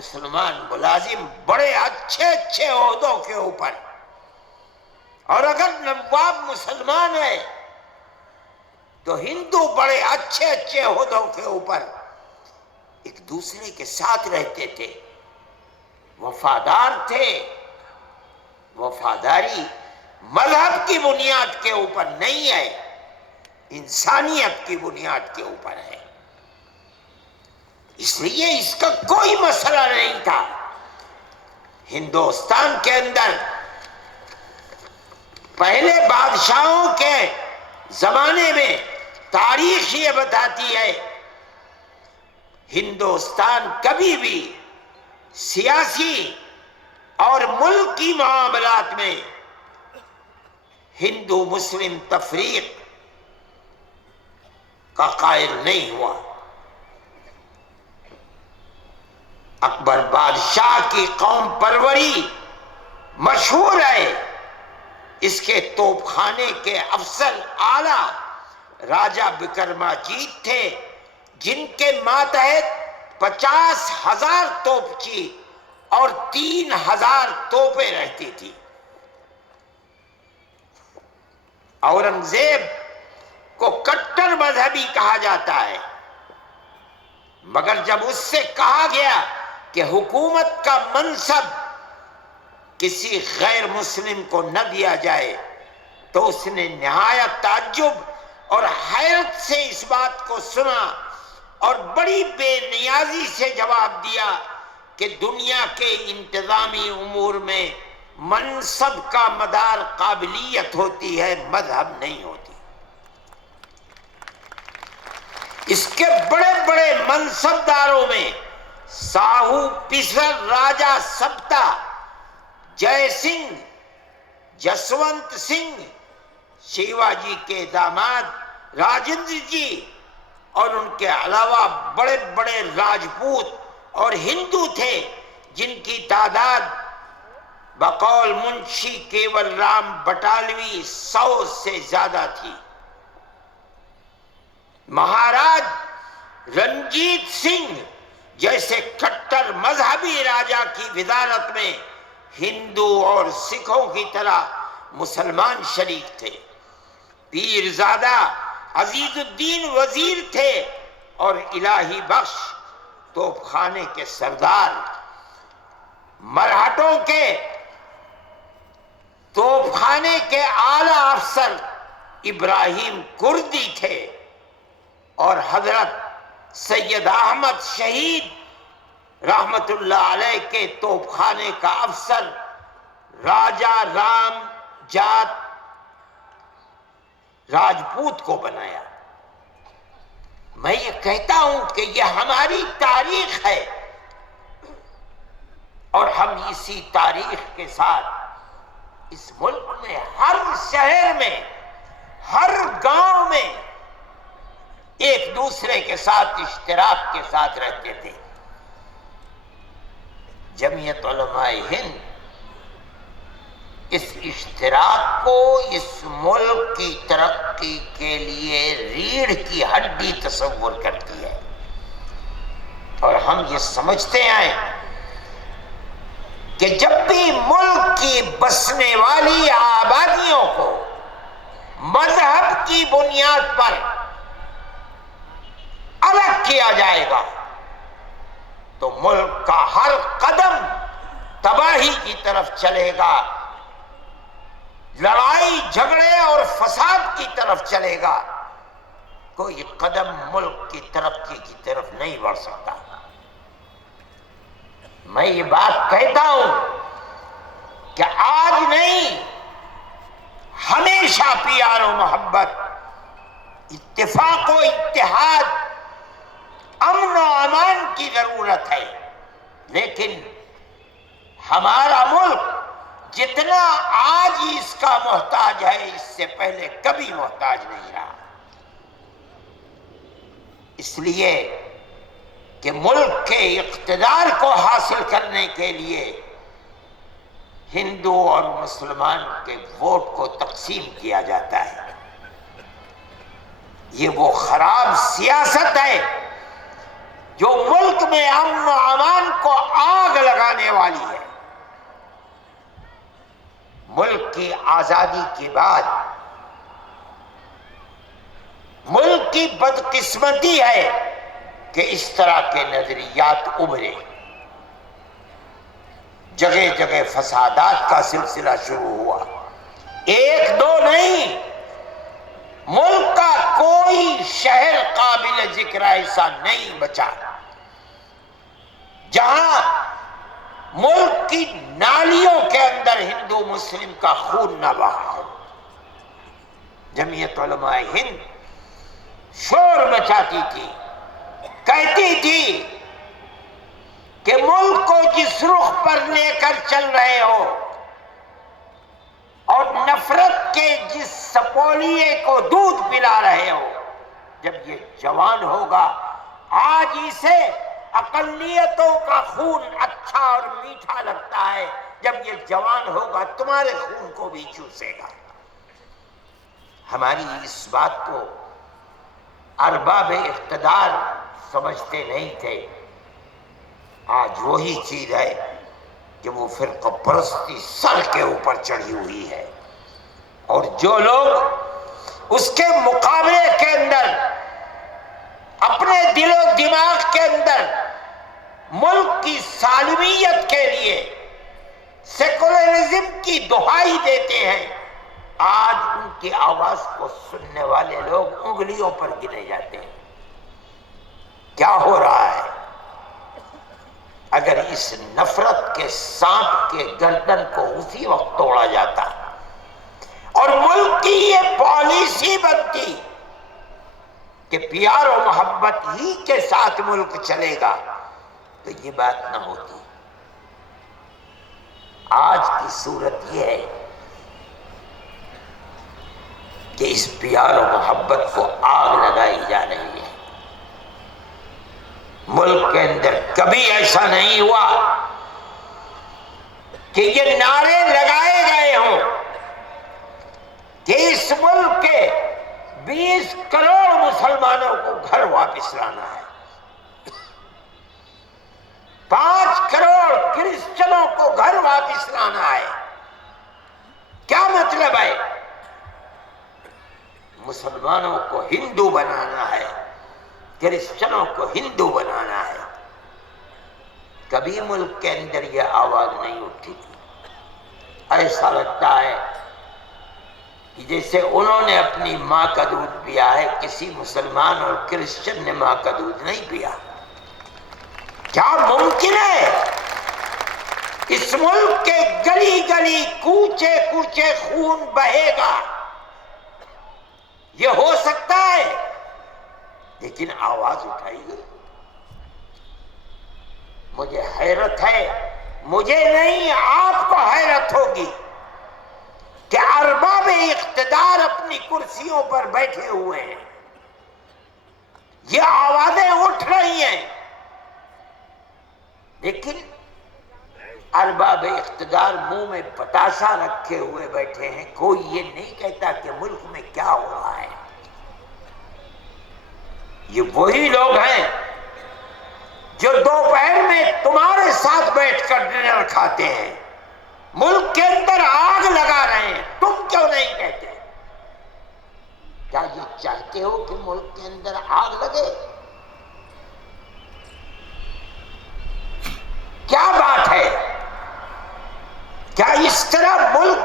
مسلمان ملازم بڑے اچھے اچھے عہدوں کے اوپر، اور اگر نواب مسلمان ہے تو ہندو بڑے اچھے اچھے عہدوں کے اوپر ایک دوسرے کے ساتھ رہتے تھے، وفادار تھے۔ وفاداری مذہب کی بنیاد کے اوپر نہیں ہے، انسانیت کی بنیاد کے اوپر ہے۔ اس لیے اس کا کوئی مسئلہ نہیں تھا۔ ہندوستان کے اندر پہلے بادشاہوں کے زمانے میں تاریخ یہ بتاتی ہے، ہندوستان کبھی بھی سیاسی اور ملکی معاملات میں ہندو مسلم تفریق کا قائل نہیں ہوا۔ اکبر بادشاہ کی قوم پروری مشہور ہے، اس کے توپ خانے کے افضل اعلیٰ راجہ بکرماجیت تھے، جن کے ماتحت 50,000 توپچی اور 3,000 توپیں رہتی تھی۔ اورنگزیب کو کٹر مذہبی کہا جاتا ہے، مگر جب اس سے کہا گیا کہ حکومت کا منصب کسی غیر مسلم کو نہ دیا جائے تو اس نے نہایت تعجب اور حیرت سے اس بات کو سنا اور بڑی بے نیازی سے جواب دیا کہ دنیا کے انتظامی امور میں منصب کا مدار قابلیت ہوتی ہے، مذہب نہیں ہوتی۔ اس کے بڑے بڑے منصبداروں میں ساہو پسر راجہ سپتا، جے سنگھ، جسونت سنگھ، شیواجی کے داماد راجندر جی، اور ان کے علاوہ بڑے بڑے راجپوت اور ہندو تھے جن کی تعداد بقول منشی کیول رام بٹالوی 100 سے زیادہ تھی۔ مہاراج رنجیت سنگھ جیسے کٹر مذہبی راجہ کی وزارت میں ہندو اور سکھوں کی طرح مسلمان شریک تھے۔ پیرزادہ عزیز الدین وزیر تھے اور الہی بخش توپ خانے کے سردار۔ مرہٹوں کے توپ خانے کے اعلیٰ افسر ابراہیم کردی تھے، اور حضرت سید احمد شہید رحمت اللہ علیہ کے توپ خانے کا افسر راجہ رام جات راجپوت کو بنایا۔ میں یہ کہتا ہوں کہ یہ ہماری تاریخ ہے، اور ہم اسی تاریخ کے ساتھ اس ملک میں ہر شہر میں ہر گاؤں میں ایک دوسرے کے ساتھ اشتراک کے ساتھ رہتے تھے۔ جمعیت علماء ہند اس اشتراک کو اس ملک کی ترقی کے لیے ریڑھ کی ہڈی تصور کرتی ہے، اور ہم یہ سمجھتے ہیں کہ جب بھی ملک کی بسنے والی آبادیوں کو مذہب کی بنیاد پر الگ کیا جائے گا تو ملک کا ہر قدم تباہی کی طرف چلے گا، لڑائی جھگڑے اور فساد کی طرف چلے گا، کوئی قدم ملک کی ترقی کی طرف نہیں بڑھ سکتا۔ میں یہ بات کہتا ہوں کہ آج نہیں، ہمیشہ پیار و محبت، اتفاق و اتحاد، امن و امان کی ضرورت ہے، لیکن ہمارا ملک جتنا آج اس کا محتاج ہے اس سے پہلے کبھی محتاج نہیں رہا۔ اس لیے کہ ملک کے اقتدار کو حاصل کرنے کے لیے ہندو اور مسلمان کے ووٹ کو تقسیم کیا جاتا ہے۔ یہ وہ خراب سیاست ہے جو ملک میں امن و امان کو آگ لگانے والی ہے۔ ملک کی آزادی کے بعد ملک کی بدقسمتی ہے کہ اس طرح کے نظریات ابھرے، جگہ جگہ فسادات کا سلسلہ شروع ہوا، ایک دو نہیں، ملک کا کوئی شہر قابل ذکر ایسا نہیں بچا جہاں ملک کی نالیوں کے اندر ہندو مسلم کا خون نہ بہا ہو۔ جمعیت علماء ہند شور مچاتی تھی، کہتی تھی کہ ملک کو جس رخ پر لے کر چل رہے ہو اور نفرت کے جس سپولیے کو دودھ پلا رہے ہو، جب یہ جوان ہوگا، آج اسے اقلیتوں کا خون اچھا اور میٹھا لگتا ہے، جب یہ جوان ہوگا تمہارے خون کو بھی چوسے گا۔ ہماری اس بات کو ارباب اقتدار سمجھتے نہیں تھے۔ آج وہی چیز ہے کہ وہ فرقہ پرستی سر کے اوپر چڑھی ہوئی ہے، اور جو لوگ اس کے مقابلے کے اندر اپنے دل و دماغ کے اندر ملک کی سالمیت کے لیے سیکولرزم کی دہائی دیتے ہیں، آج ان کی آواز کو سننے والے لوگ انگلیوں پر گنے جاتے ہیں۔ کیا ہو رہا ہے؟ اگر اس نفرت کے سانپ کے گردن کو اسی وقت توڑا جاتا اور ملک کی یہ پالیسی بنتی کہ پیار و محبت ہی کے ساتھ ملک چلے گا، تو یہ بات نہ ہوتی۔ آج کی صورت یہ ہے کہ اس پیار و محبت کو آگ لگائی جا رہی ہے۔ ملک کے اندر کبھی ایسا نہیں ہوا کہ یہ نعرے لگائے گئے ہوں کہ اس ملک کے 20 کروڑ مسلمانوں کو گھر واپس لانا ہے، 5 کروڑ کرسچنوں کو گھر واپس لانا ہے۔ کیا مطلب ہے؟ مسلمانوں کو ہندو بنانا ہے، کرسچنوں کو ہندو بنانا ہے۔ کبھی ملک کے اندر یہ آواز نہیں اٹھی تھی۔ ایسا لگتا ہے کہ جیسے انہوں نے اپنی ماں کا دودھ پیا ہے، کسی مسلمان اور کرسچن نے ماں کا دودھ نہیں پیا۔ کیا ممکن ہے اس ملک کے گلی گلی کوچے کوچے خون بہے گا؟ یہ ہو سکتا ہے، لیکن آواز اٹھائی گئی۔ مجھے حیرت ہے، مجھے نہیں آپ کو حیرت ہوگی کہ ارباب اقتدار اپنی کرسیوں پر بیٹھے ہوئے ہیں، یہ آوازیں اٹھ رہی ہیں، لیکن ارباب اقتدار منہ میں پتاسا رکھے ہوئے بیٹھے ہیں۔ کوئی یہ نہیں کہتا کہ ملک میں کیا ہو رہا ہے۔ یہ وہی لوگ ہیں جو دوپہر میں تمہارے ساتھ بیٹھ کر ڈنر کھاتے ہیں، ملک کے اندر آگ لگا رہے ہیں، تم کیوں نہیں کہتے؟ کیا یہ چاہتے ہو کہ ملک کے اندر آگ لگے؟ کیا بات ہے؟ کیا اس طرح ملک